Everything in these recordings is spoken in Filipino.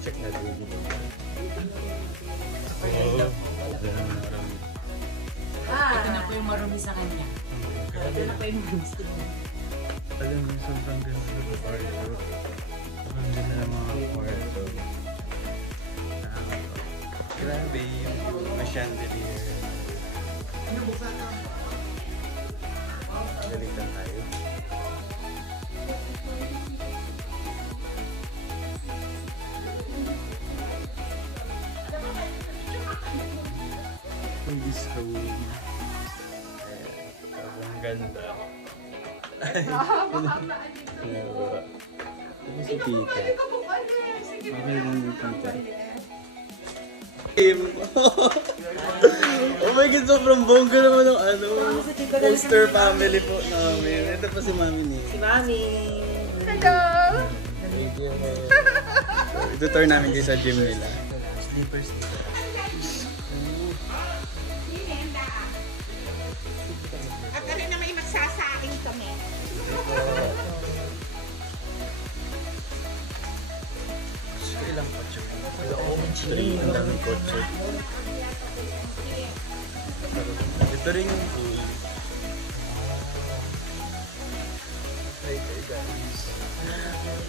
Check na dito. Ito na po yung marumi sa kanya. Ito na po yung gusto niya. Alam mo, sobrang ganda ng kwarto. Sobrang ganda ng mga kwarto. Grabe yung chandelier. Galitan tayo. This room. Sobrang ganda. Ito si Tita. Okay lang yung Tita. Oh my God, sobrang bongga naman ng ano. Poster family po namin. Ito pa si Mami ni. Si Mami. Hello! Ito tour namin kayo sa gym nila. Sleepers dito. At ano na may magsasaing kami. Ilang kotse? Ang daming kotse. Ito rin yung pool. Hi guys.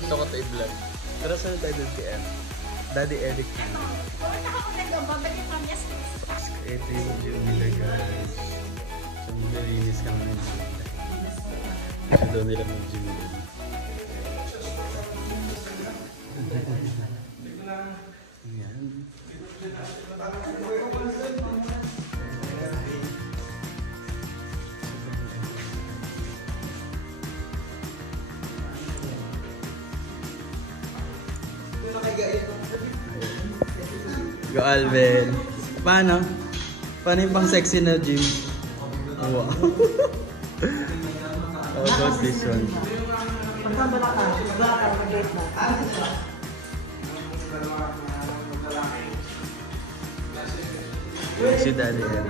Ito ko tayo vlog. Tara saan tayo doon kay M? Daddy Eric na. Ito yung gym nila guys. So nilinis kami ng gym. Kasi doon nila mag-gym din. Ayan. Go Alvin. Paano? Paano yung pang sexy na gym? Wow. How about this one? Si Daddy yan.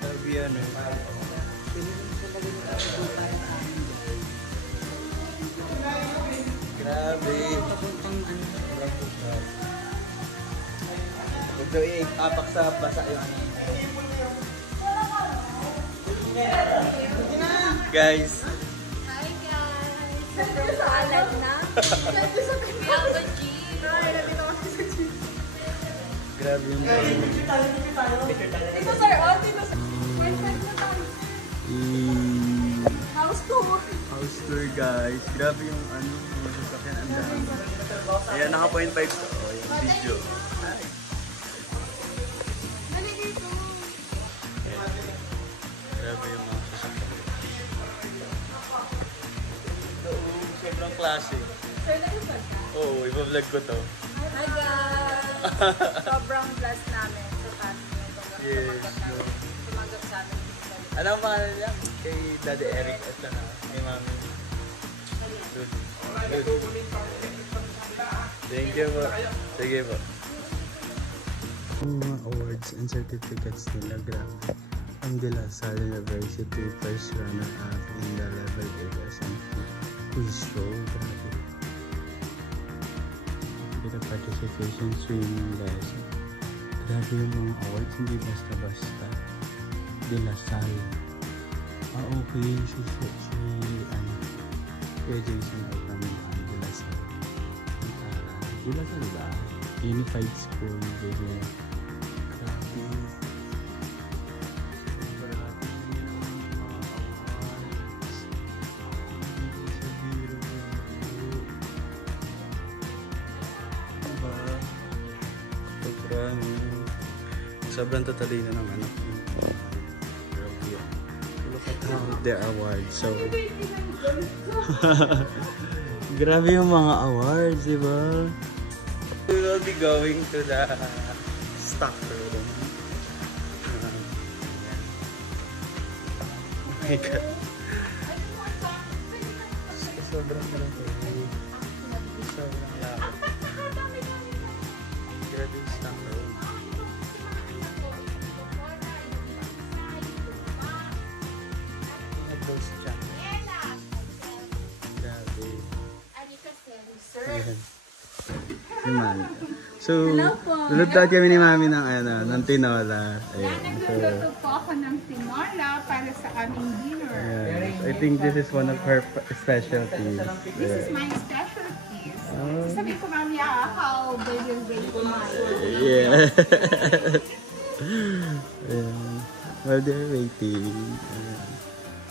Sabi ano? Grabe. Ito apak sa basa yung ano. Guys. Hi guys! Alam na. Grabe yung Dito sir, oh, dito sir. Perfect na tayo. House tour. House tour guys. Grabe yung ano, yung sasakyan ang dami. Ayan, naka 0.5 to. Oh, yung video. Dali dito. Grabe yung mga sasakyan. Sobrang klase. Sir, nag-vlog ka? Oo, iba-vlog ko to. Hi guys! Sobrang blessed namin sa family nito. Yes. Tumanggap sa amin. Ano ang pangalan niya? Kay Daddy Eric at ano, kay Mami. Good. Thank you po. Sige po. Yung mga awards and certificates nila, grabe. Ang De La Salle University first runner-up in the level 8 SMP quiz show. Grabe. Bit of participation swimming lesson. Grabe yung mga awards, hindi basta-basta. De La Salle. Okay. Ano, Kuya Jason ay from Gilasal. Gilasal ba? Unified School. Ganyan. Grabe. Sobrang tatalino ng anak ko. Look at how the awards. So, grabe yung mga awards, diba? We will be going to the stock room. Oh my God. Sobrang laki. Sobrang laki. Grabe yung stock room. So, lulutuan kami ni Mami ng ng tinola. Ayan. Nagluluto po ako ng tinola para sa aming dinner. Ayan. I think this is one of her specialties. This is my specialty. Sabi ko mamaya how they will wait my. Yeah. Ayan. While they're waiting,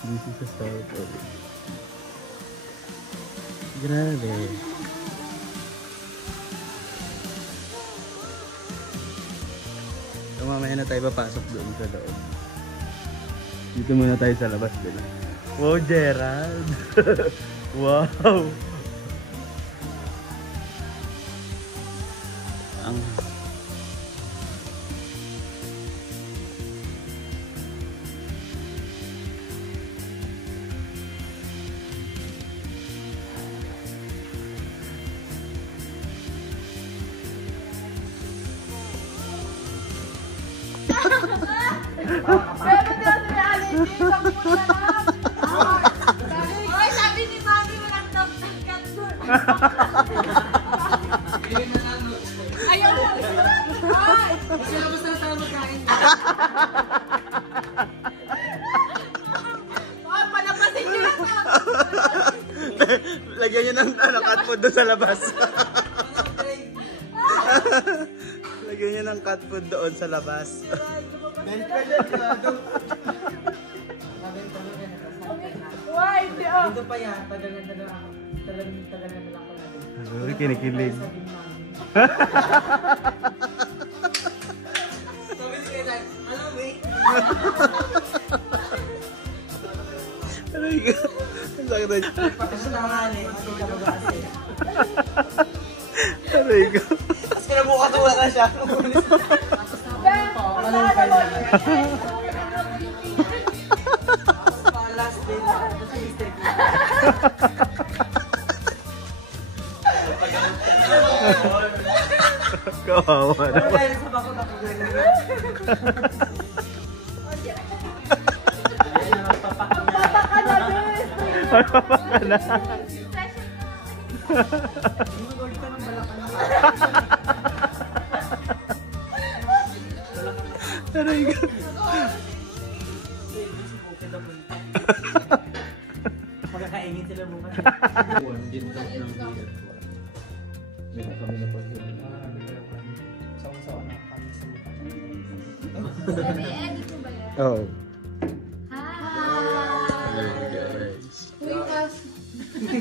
this is a start of it. Grabe. So, mamaya na tayo papasok doon sa loob. Dito muna tayo sa labas nila. Wow, Gerald! Wow! Ang... Pero di ako reality, sabi ko na lang. Oy, sabi ni Mami, walang cut doon. Ayaw mo. Ay! Basta na tayo magkain. Ay, palapasin niyo na to. Lagyan nyo ng cat food doon sa labas. Lagyan nyo ng cat food doon sa labas. Why? Hindi oh. Dito pa yan, tagal na lang ko natin. Uy, kinikilig. Sabi ni Kailan, alam mo eh. Aray ka. Ang sakit na dyan. Pakisunangan eh, kasi ka mag-aasi. Aray ka. Tapos kinabukat wala na siya. Malang kayo na. Last day na, kasi mistake na. Kawawa naman. Kaya sa bako na Magpapaka na. Aray ka. Magkakaingin sila bukas. Sawa-sawa na kami sa mukha. Edit mo ba yan? Oh.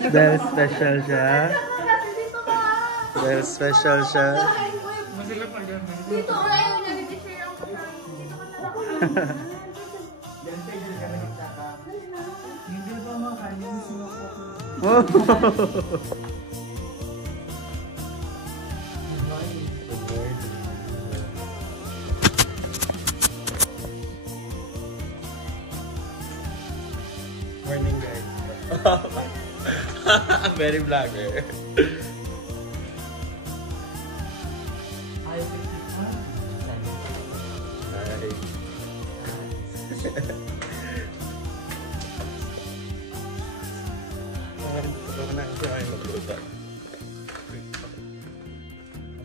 Dahil special siya. Dahil special siya. Dito ko ayaw niya nag-share ang kumain. Dito ka na. Hindi ba mga kanin sinuko ko? Oh. Morning guys. Very vlogger. Ayaw ko ito. Hi.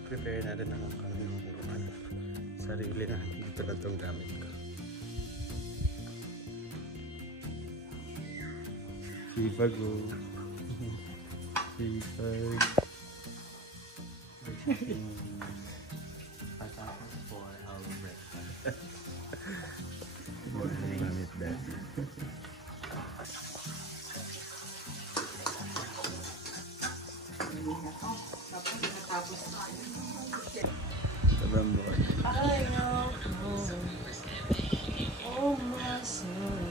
Prepare natin ang sarili na. Dito na itong gamit ko. Sipag o. Sipag. Patapos for our breakfast. Morning, daddy. Sobrang buwan. I know. Oh, my soul.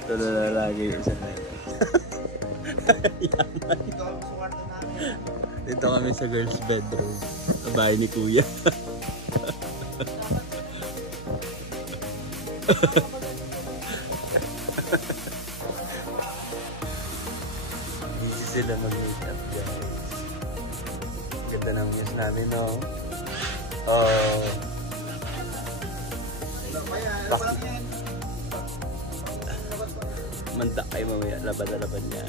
Ito na lagi isa na. Dito kami sa girls bedroom. Sa bahay ni Kuya. Easy sila mag-make up, guys. Ganda ng news namin, no? Oh. Bakit? Mantak kayo mamaya. Laban na laban yan.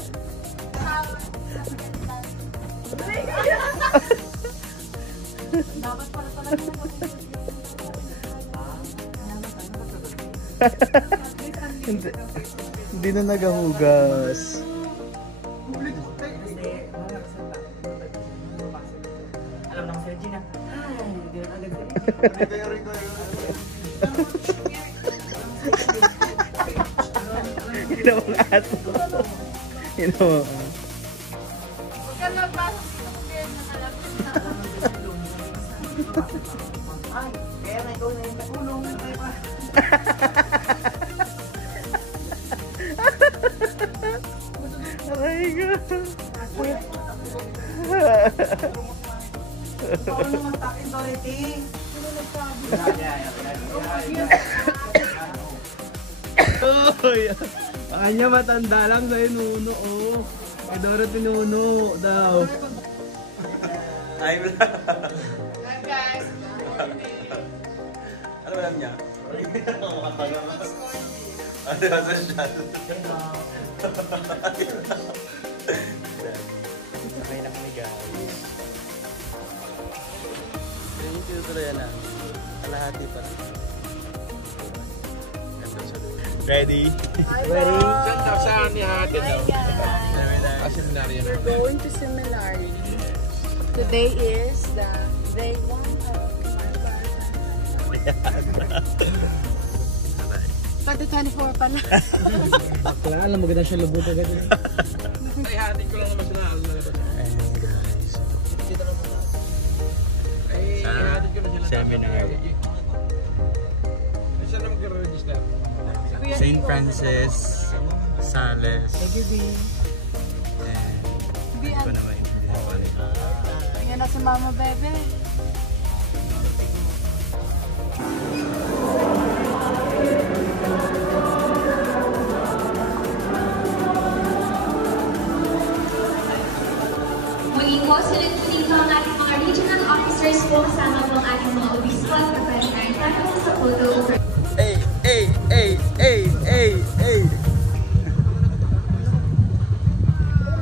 Dapat pala Hindi na nagahugas. Alam naman sa'yo, Gina. Ay, hindi na agad Ginawa nga ato. Ginawa nga. Huwag ka nagpasok dito kung kaya nakalapit na. Ay, kaya na ikaw na yung katulong. Aray ko. Ikaw naman takin, Dorothy. Kanya matanda lang sa'yo, Nuno, oh. Kay Dorothy Nuno daw. Ay, Hi guys. ano alam niya? Ano ba siya? Okay na kami, guys. Yung tinutuloyan na. Kalahati pa lang. Ready? Ready? Saan ni hati daw? Seminary yan. We're going to seminary. Today is the day 1 of 2024 pala. Bakla, alam mo ganda siya lubog agad. Ay, hati ko lang naman sila. Ayun, guys. Ay, hati ko lang sila. Seminary. Saan na mag-register? St. Francis Sales. Thank you, B. Hindi ko na maintindihan ko nito. Tingnan na si Mama Bebe. Maging po sunod po dito ang ating mga regional officers po kasama po ang ating mga obispo at kapalitan para po sa photo. Hey, hey, hey, hey, hey, hey.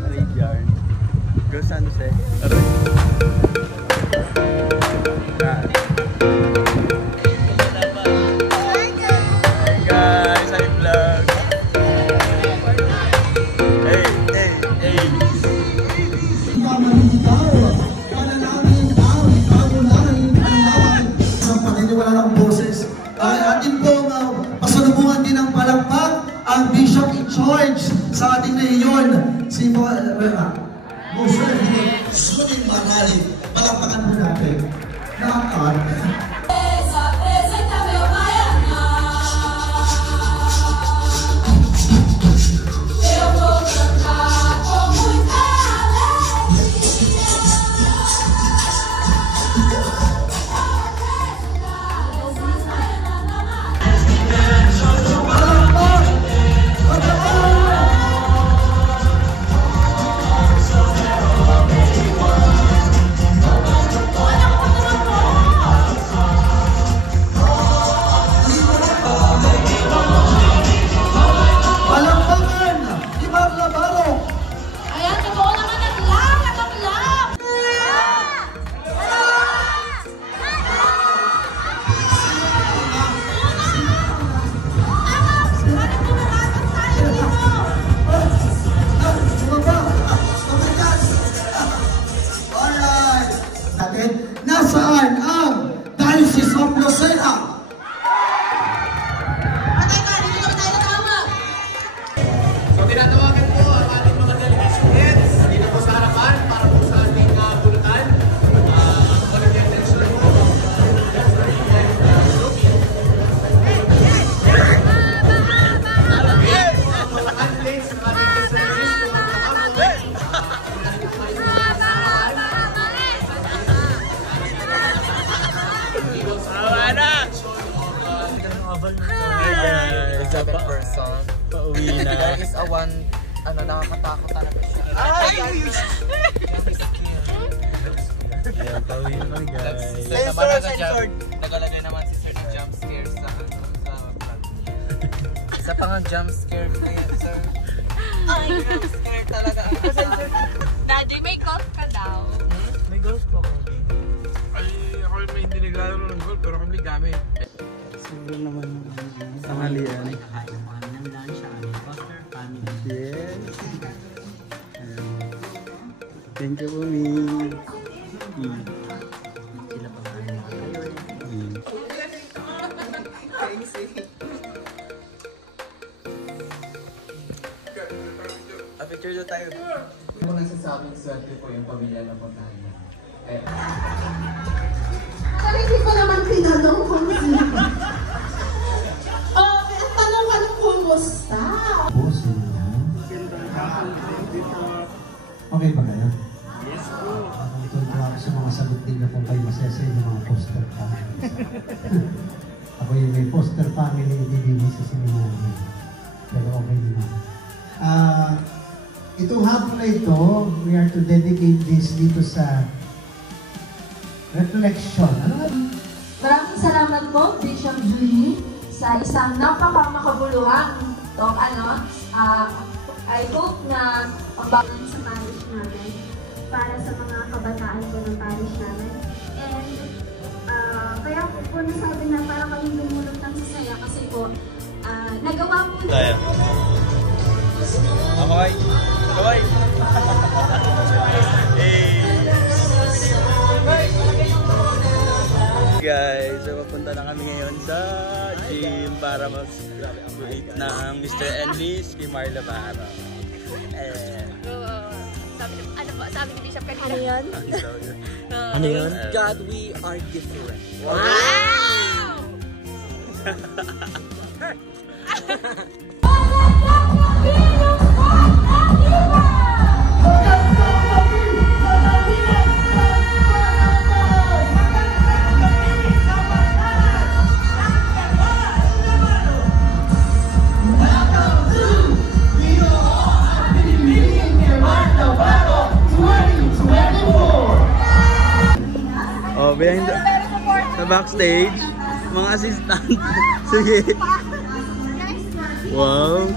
Read yarn. Go San Jose. Hey guys, I vlog. Hey, hey, hey. Wala ng boses. Atin pong pasalubungan din ng palakpak ang Bishop in Charge sa ating rehiyon, si Moses Suning Manali. Palakpakan po natin. Nakakad. song. Pauwi na. There is a one, nakakatakot talaga siya. Ay! Ayan, pauwi na kami guys. Nagalagay naman si Sir ng jump scare sa vlog niya. Isa pa nga jump scare kaya Sir. Ay, jump scare talaga. Daddy, may golf ka daw. May golf pa ako. Ay, ako may hindi naglalaro ng golf pero kami gamit. Siguro naman tanghalian. Kakain mo kami ng lunch sa aming foster family. Yes. Ayan. Thank you po, Mi. Sila pa nga ng mga kayo. Picture na tayo. Kung nagsasabing swerte po yung pamilya na puntahan niya. Pero hindi ko naman tinanong kung sino. Oh, ang tanong ka ng kumusta? Okay ba kayo? Yes po. Tutuwa ako sa mga sagot din na kung kayo masaya sa inyo mga foster family. Ako yung may foster family, hindi sa seminary. Pero okay naman. Itong hapon na ito, we are to dedicate this dito sa reflection. Maraming salamat po, Bishop Julie, sa isang napakamakabuluhang talk. I hope na ang Bago sa parish namin, para sa mga kabataan po ng parish namin. And kaya po nasabi na para kami lumulog ng sasaya kasi po nagawa po Tayo. Okay. Okay. Guys, so papunta na kami ngayon sa gym para mag-create ng Mr. and Miss kay Marla Barra. Sabi ni Bishop kanina. Ano yun? Ano yun? God, we are different. Wow! Oh, behind the, sa backstage, mga assistant. Sige. Wow.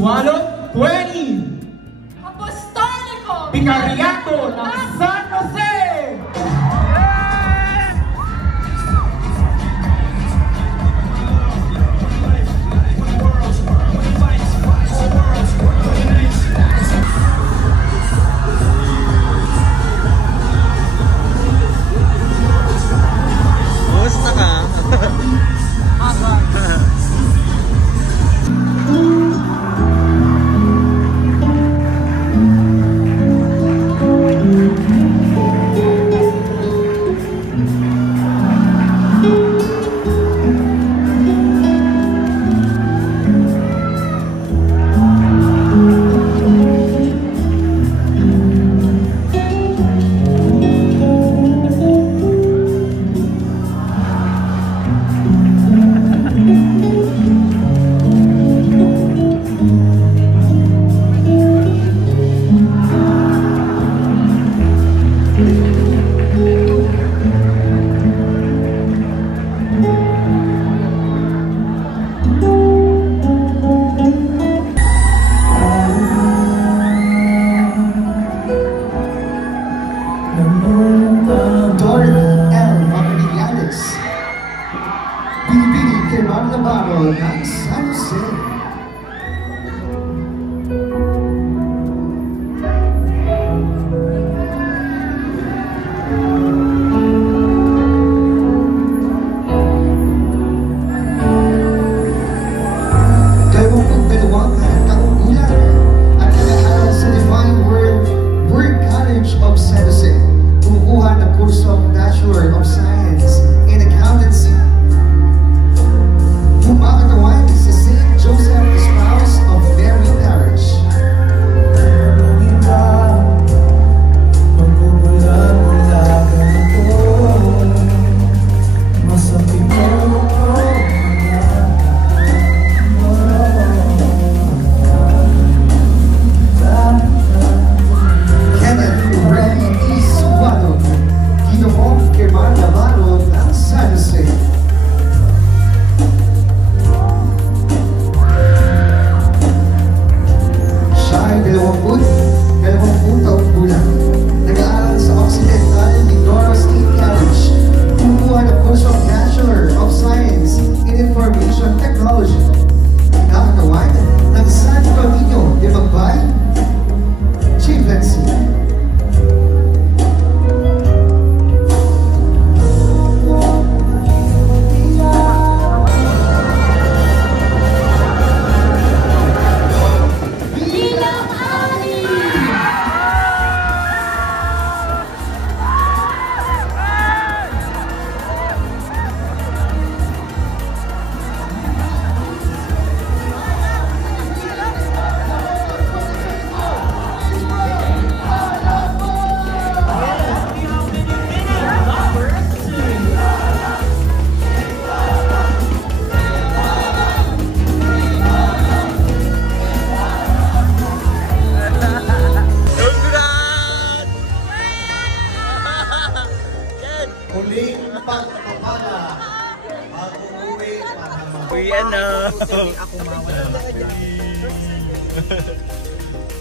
Walot 20 Apostoliko Vicariato ng San Jose. Kumusta ka?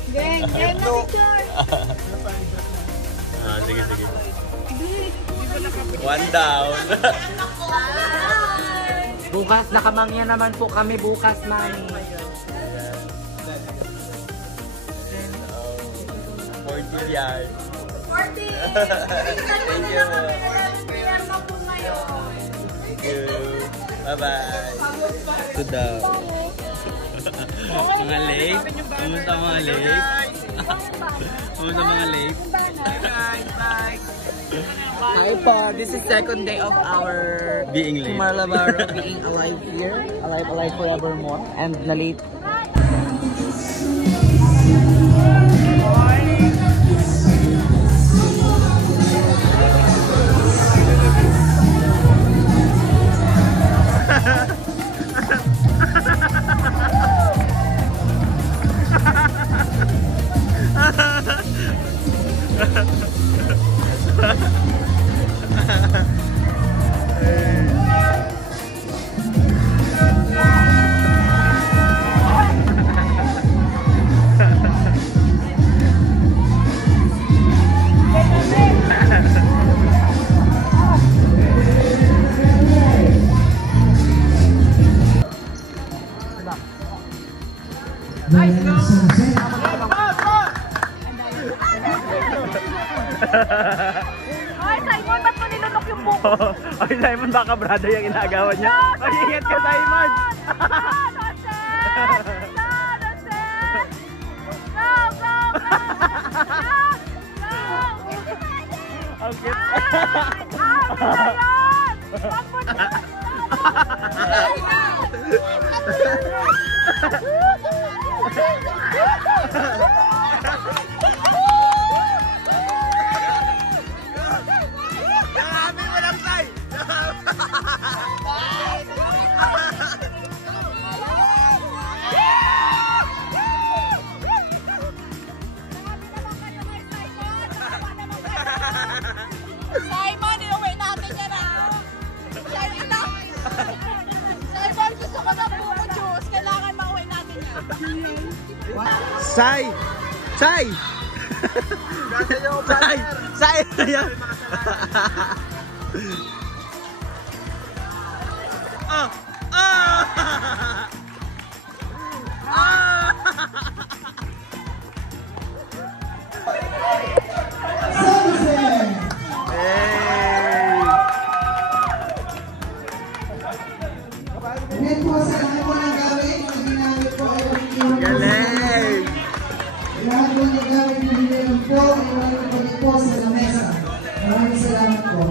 Geng, geng na picture. Sige. One down. Bukas, nakamangya naman po kami bukas, mami. 40 yards. 40! Thank you. Piyerno po ngayon. Thank you. Bye-bye. Ito daw. Mga lake. Kamusta mga lake? Kamusta mga lake? Hi po, this is second day of our Being late. Marlabaro being alive here. Alive forevermore. And na late. Ay, Simon, ba't mo nilunok yung buko? Ay, Simon, baka brother yung inagawan niya. Ay, ingat ka, Simon! Simon, iuwi natin yan ah! Simon, gusto ko ng buko juice. Kailangan mauwi natin yan. Sai! Sai! Sai! Ngayon po sa lahat po ng gawin, ang ginamit po ay iwan po sa Galing! lahat po ng gawin na hinilang po, iwan po po sa lamesa. Maraming salamat po.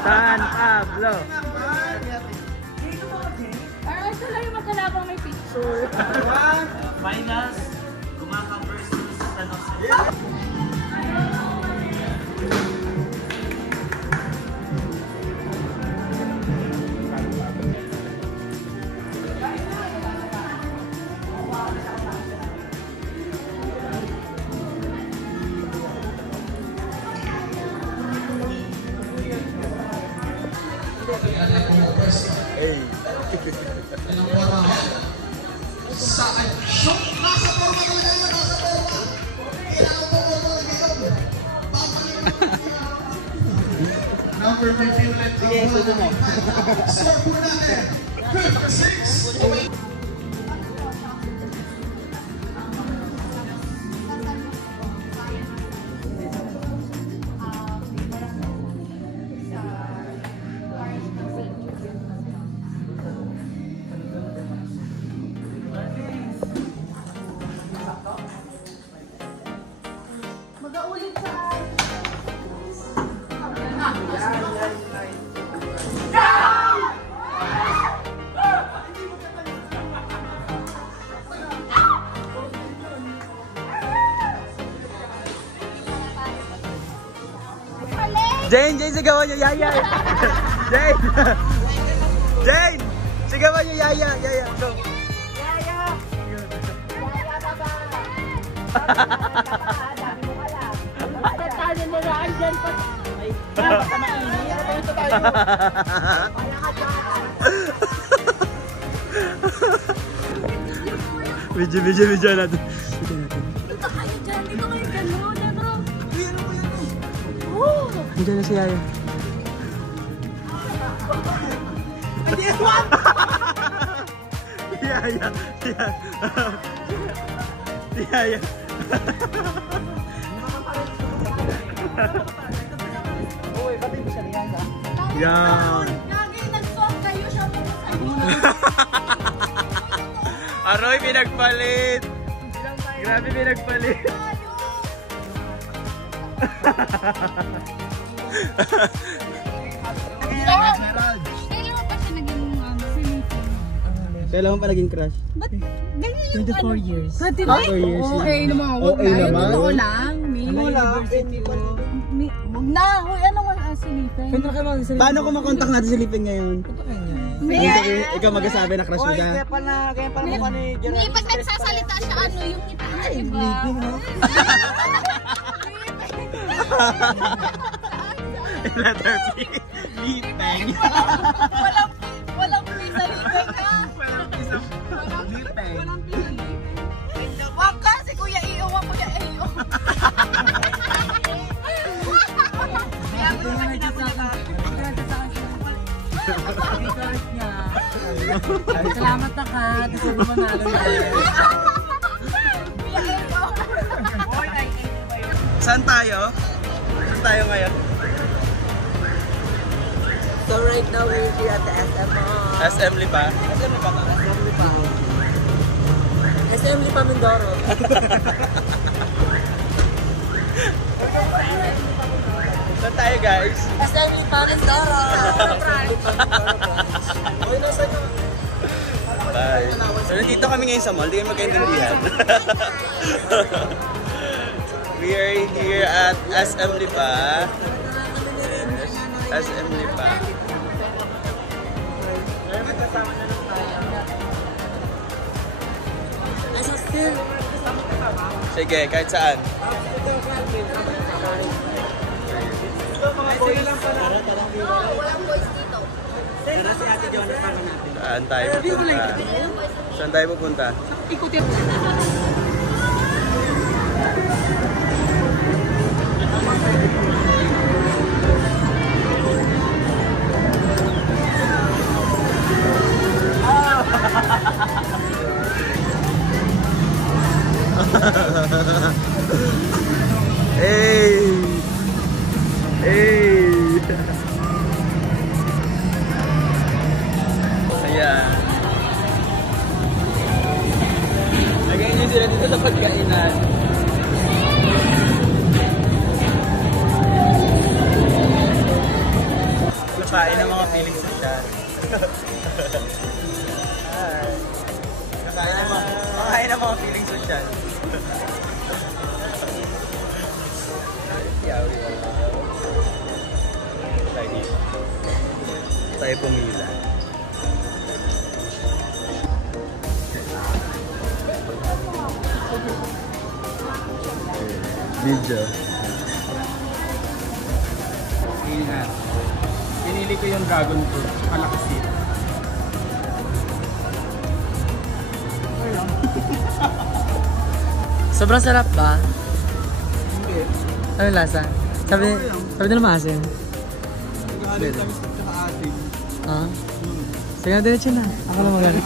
San Pablo! Parang ito lang yung magkalabang may picture. Finals, Gumaka versus San Jose. Hey! Number 15 ulit. Sige, ito mo. Score po natin. 56. Mag-aulit sa... Jane, sigawan niyo, Yaya. Jane! Jane! Sigawan niyo, Yaya. Go. Yaya! Yaya, baba! Dami mo pala. Bakit tayo niraan dyan pa? Ay, baka mainit. Ito tayo. Wala ka dyan. Video natin. Dito kayo dyan. Dito kayo gano'n. Nandiyan na si Yaya. Yaya. Uy, ba't hindi siya niyan ka? Yan. Lagi nag-talk kayo siya mo sa Aroy, pinagpalit. Grabe, pinagpalit. Kailan mo pa siya naging sinitin? Kailan mo pa naging crush? Ba't ganyan yung 24 years. 4 years. Okay naman, huwag Okay na. Yung naman. totoo lang. Wala. Huwag na. Uy, ano nga sinitin? Pwede na kayo mag-salita. Paano kung makontak natin si Lipin ngayon? Ikaw magsasabi na crush mo siya? Kaya pala mukha ni John. Hindi, pag nagsasalita siya, ano, yung ngiti niya, diba? Letter P. Lipeng. Walang pisa lipeng ka. Walang pisa. Lipeng. Wag ka, si Kuya Iyo, wag Kuya Iyo. Salamat na ka. Gusto mo manalo na. Saan tayo? Saan tayo ngayon? So right now we're here at the SM Mall. SM Lipa? SM Lipa ka? SM Lipa. SM Lipa Mindoro. Saan tayo, guys? SM Lipa Mindoro. Uy, nasa nyo? Bye. So, nandito kami ngayon sa mall. Di kayo magkaintindihan. We are here at SM Lipa. SM Lipa. Sige, kahit saan. Saan tayo pupunta? Saan tayo pupunta? Hey! Hey! Ayan. Lagyan niyo sila dito sa pagkainan. Kakain ng mga feelings social. Kakain ng mga feelings social. Tayo pumila. Video. Ingat. Pinili ko yung dragon fruit. Kalaksit. Sobrang sarap ba? Hindi. Ano yung lasa? Sabi nila maasin. Nagalit kami sa ating. Ah? Sige na, diretso na. Ako lang magalit.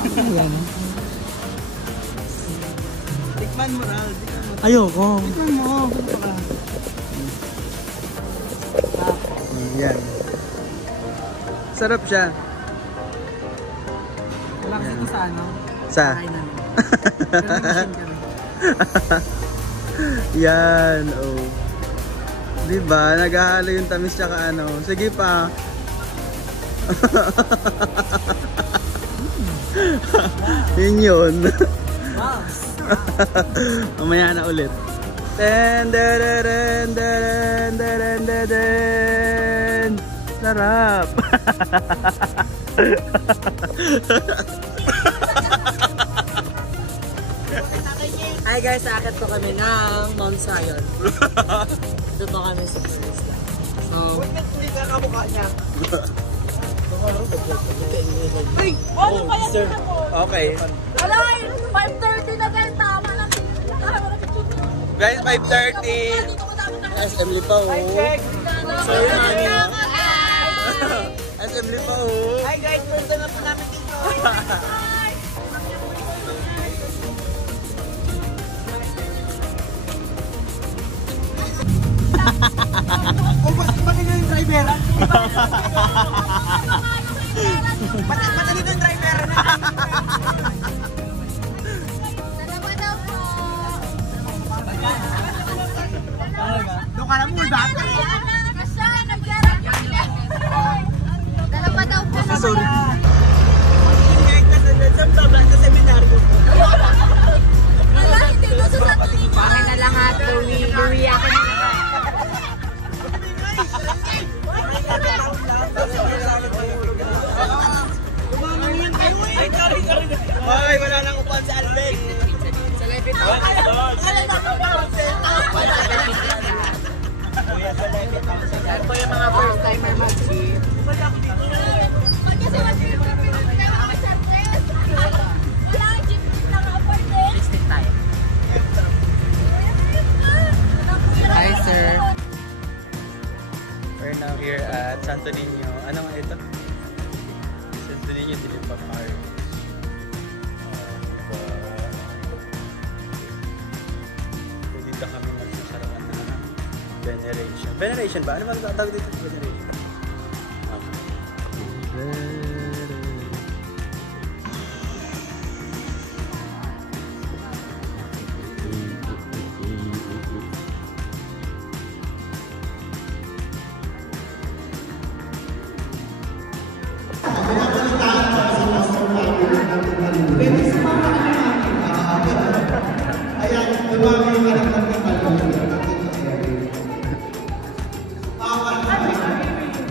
Tikman mo, Ral. Ayoko. Tikman mo. Gusto ka. Yan. Sarap siya. Wala kasi ito sa ano? Sa? Kainan. Yan, oh. Diba? Naghahalo yung tamis tsaka ano. Sige pa. Yun yun. Wow. Mamaya na ulit. Den, den, den, den, den, den, den. Sarap! Hi guys, aakit po kami ng Mount Zion. Ito po kami sa Isla. So, hindi ka kamukha niya. Ay! Ano kaya sir. dito po? Okay. Wala, 5:30 na guys. Tama na. Guys, 5:30. SM Lipa oh. Sorry, mami. SM Lipa oh. Hi guys, punta na po namin dito. Pati na yung driver. Pati na yung driver. Dalawa daw po. Doon ka na mo, dati. Kasya, nagkarap. Dalawa daw po. Sorry. Sa seminar ko. Wala, hindi ko sa tingin mo. Bakit na lang ha, Louie ako na lang. Hoy, wala nang upuan sa Alvin. Sa lepit ako. Yan po yung mga first timer mag-see. Kasi wala, jeep lang ako din. Listing tayo. Hi sir. We're now here at Santo Niño. Ano nga ito? Santo Niño de Lipa Park. Dito kami magkakaroon ng veneration. Veneration ba? Ano ba tawag dito? Veneration.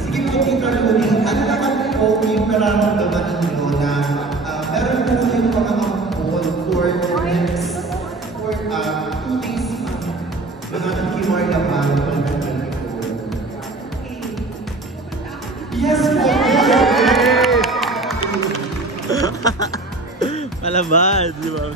Sige po, Tita Luni, ano naman po yung nararamdaman ninyo na meron po kayong mga ampon for the next 2 days mga nagkimar na marathon na yes po! Malabad, di ba?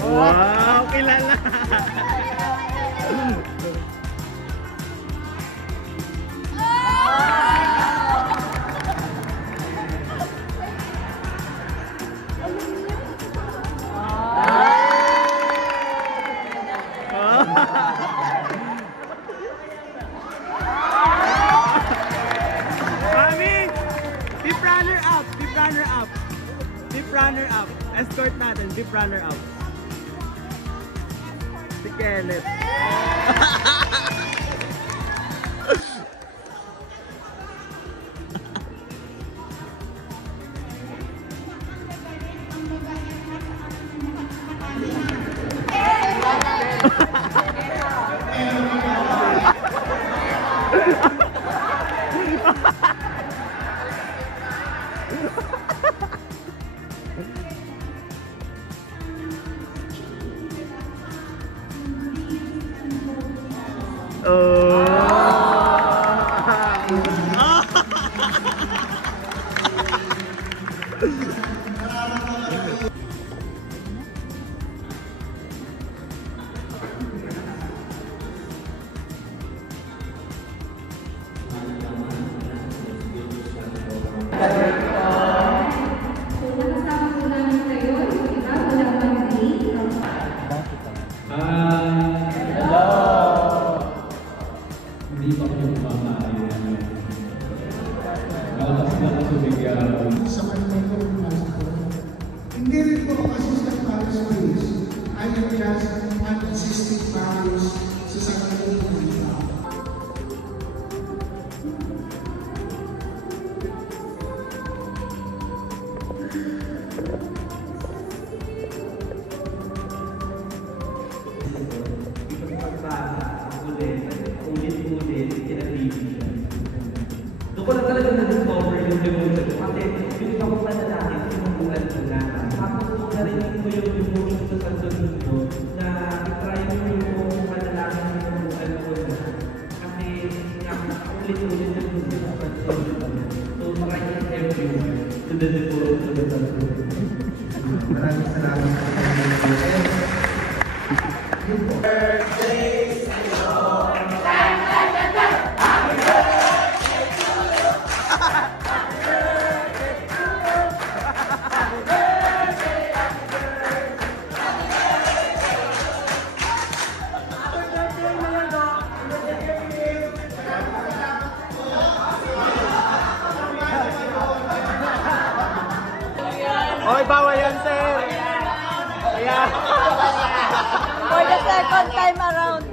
Wow, kilala. Mami, tip runner up, tip runner up. Tip runner up. Escort natin, tip runner up. Si Kenneth. Sa Manila, hindi rin po consistent values ways. I am just inconsistent values sa sarili ko. Doon ko lang talaga na-discover yung devotion ko. Kasi yung iba ko pa na natin, sinubukan ko na. Tapos doon narinig ko yung devotion ko sa Domingo na itry ko yung panalangin na sinubukan ko na. Kasi ulit-ulit na sinubukan ko sa Domingo. So, try it everywhere to the devotion to the Domingo. Maraming salamat sa Hoy, bawal yan, sir! Ayan! For the second time around.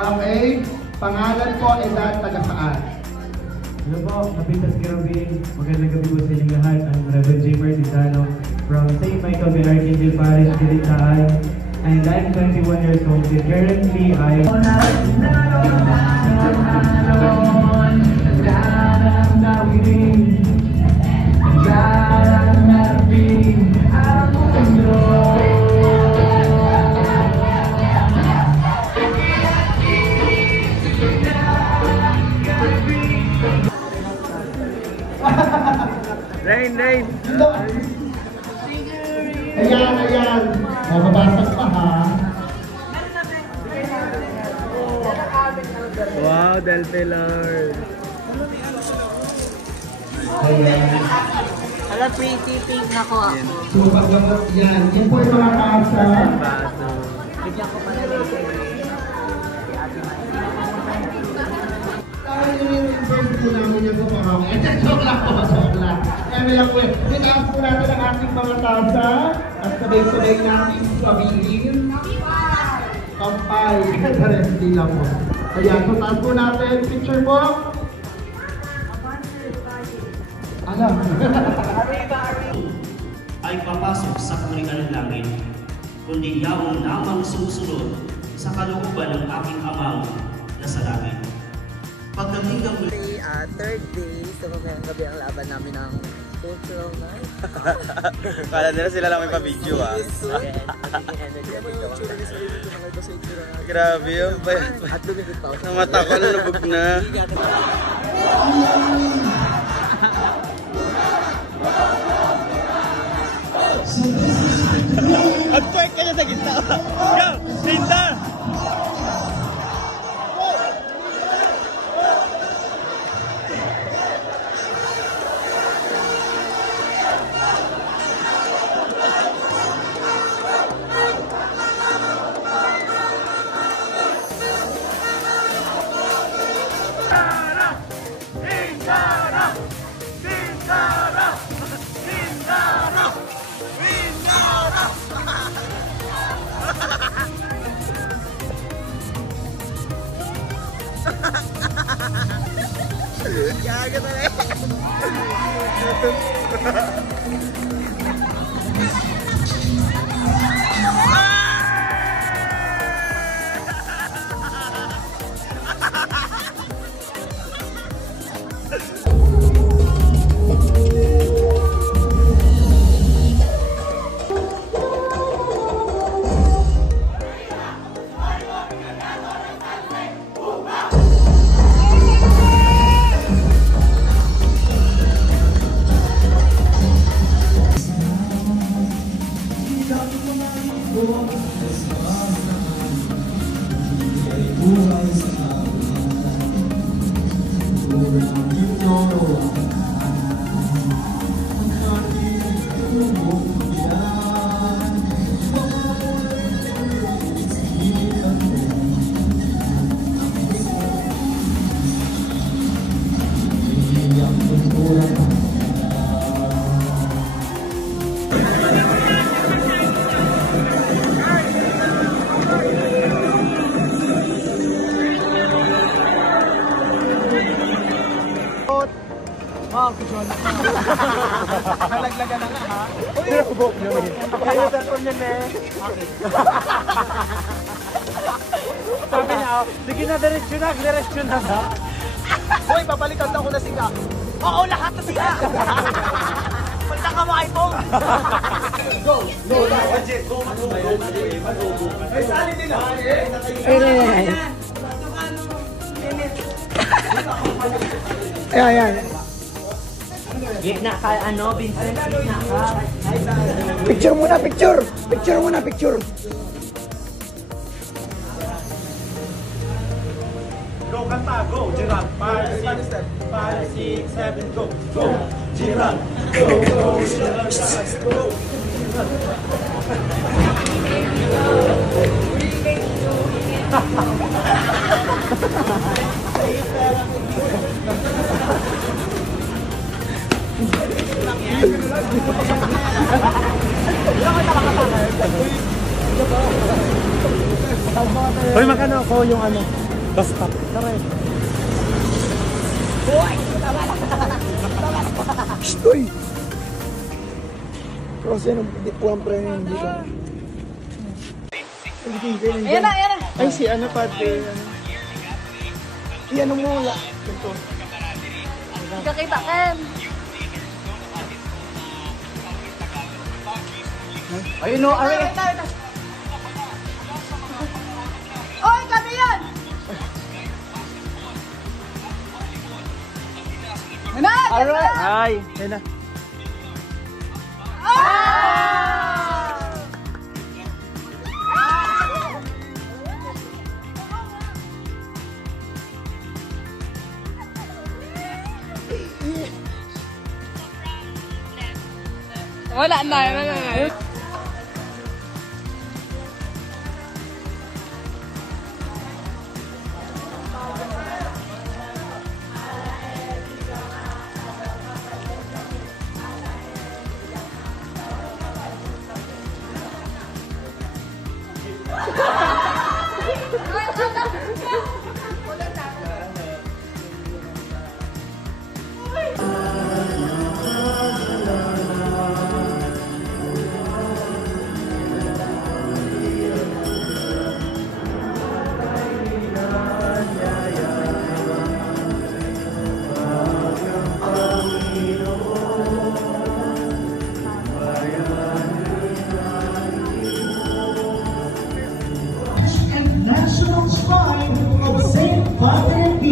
Okay, pangalan po, edad, taga saan? Hello po, Kapitas Kirabing. Magandang gabi po sa inyong lahat. I'm Reverend J. Martisano from St. Michael the Archangel Parish, Dilitaan. And I'm 21 years old. And currently, I'm... Rain, rain! Ayan, ayan. O, mabasag pa ha. Wow, Del Pilar! Ayan. Wala pretty pink na ko ako. So, yan. Yan po yung mga kasa. Baso. Bigyan ko pa na rin. Dahil i-reverse po namin yung kumarong. Joke lang po, joke lang. Eme lang po eh. Tinaas po natin ang ating mga tasa at sabay-sabay natin sabihin. Kampay. Hindi lang po. Ayan, so taas po natin. Picture po. Alam. Ay papasok sa kaharian ng langit, kundi yaong lamang sumusunod sa kalooban ng aking amang nasa langit. Pagdating ng third day, so mamayang gabi ang laban namin ng cultural night. Kala nila sila lang may pa-video ah. Grabe yun. Ang mata ko nalubog na. At twerk ka niya sa gitna. Go! Linda! Gaga talaga. Nalaglagan na nga ha. Kaya cellphone niya eh. Sabi niya, sige na, diretso na. Hoy, babalikan daw ko na siga. Oo, lahat na siga. Palitan ka mo iPhone. Go. Ay, sali din ha. Ayan. Gitna ka, Vincent, gitna ka. Picture muna, picture. Go, kanta, go, Gerard. 5, 6, 7, go. Go, Gerard. Go, Gerard. Go. Hoy, magkano ako yung basta. Tara. Hoy! Cross yan, kuwang premium dito. Ayan na. Ay, si pati. Iyan mo wala. Ito. Kakita, Ken. Ayun o, aray. Oy, kami yan! Alright. Hi. Ayun na. Wala na.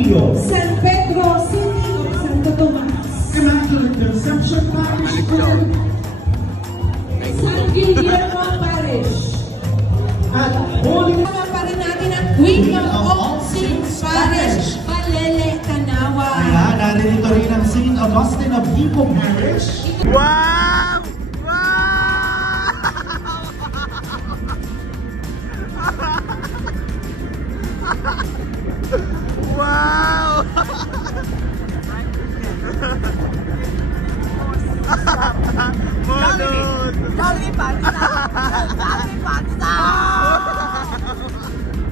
Castillo, San Pedro City of Santo Tomas, Immaculate Conception Parish, San Guillermo Parish, at Holy pa rin natin ang Queen of All Saints Parish, Palele, Tanawa. Ayan, naririto rin ang St. Augustine of Hippo Parish. Wow! Wow! Modot! Jollibee Pakistan! Jollibee Pakistan!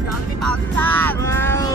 Jollibee Pakistan! Wow!